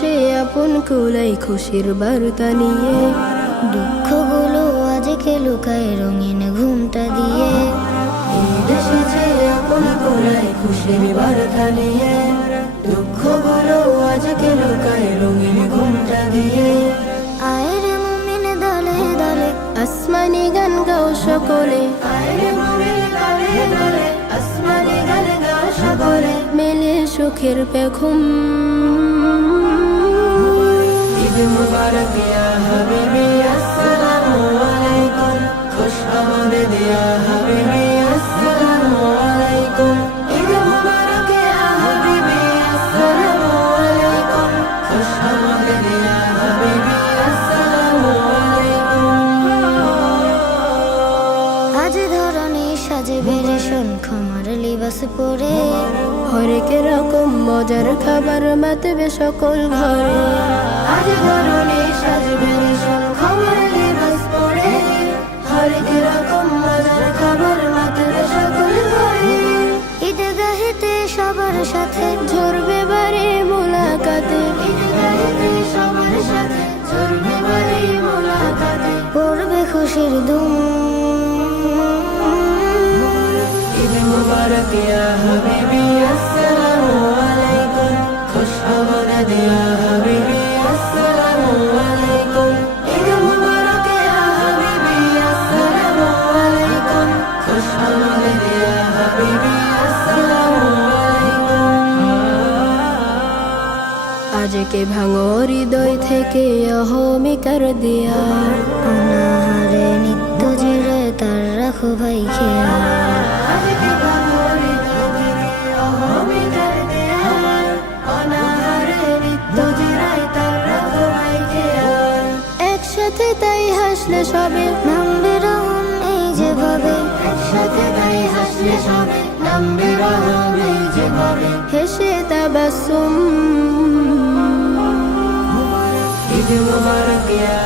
এসেছে আপন কুলাই খুশির বার্তা নিয়ে। দুঃখগুলো আজকে লুকায় রঙিন ঘুমটা দিয়ে। ঈদ এসেছে আপন কুলাই খুশির বার্তা নিয়ে। দুঃখগুলো আজকে লুকায় রঙিন ঘুমটা দিয়ে। আয়রে মুমিন দলে দলে আসমানি গান গাও সকলে, আয়রে মুমিন দলে দলে আসমানি গান গাও সকলে। মেলে সুখের পেখম। ঈদ মুবারক ইয়া হাবিবি আসসালামু আলাইকুম। খুশ আমদেদ ইয়া হাবিবি আসসালামু আলাইকুম। ঈদ মুবারক ইয়া হাবিবি আসসালামু আলাইকুম। খুশ আমদেদ ইয়া হাবিবি আসসালামু আলাইকুম। আজ ধরনী সাজবে রেশন খামার লিবাস পরে। হরেক রকম মজার খাবার মাতবে সকল ঘরে। আজ ধরনে সাজবে রেশন খামার লিবাস পরে। হরেক রকম মজার খাবার মাতবে সকল ঘরে। ঈদগাহেতে সবার সাথে ঝরবে বারে মোলাকাতে, ঈদগাহেতে সবার সাথে ঝরবে বারে মোলাকাতে। পড়বে খুশির ধুম। ঈদ মুবারক ইয়া হাবিবি আসসালামু আলাইকুম। খুশ আমদেদ ইয়া হাবিবি আসসালামু আলাইকুম। ঈদ মুবারক ইয়া হাবিবি আসসালামু আলাইকুম। খুশ আমদেদ ইয়া হাবিবি আসসালামু আলাইকুম। আজকে ভাঙো হৃদয় থেকে অহমিকার দিয়া। অনাহারে নিত্য জেরে তার রাখো ভাই খেয়াল। আজকে ভাঙো হৃদয় থেকে অহমিকার দিয়া। অনাহারে নিত্য জিরায় তার রাখো ভাই খেয়াল। একসাথে তাই হাসলে সবে নামবে রহম এই যেভাবে। একসাথে তাই হাসলে সবে নামবে রহম এই যেভাবে। হেসে তাবাসসুম। ঈদ মুবারক ইয়া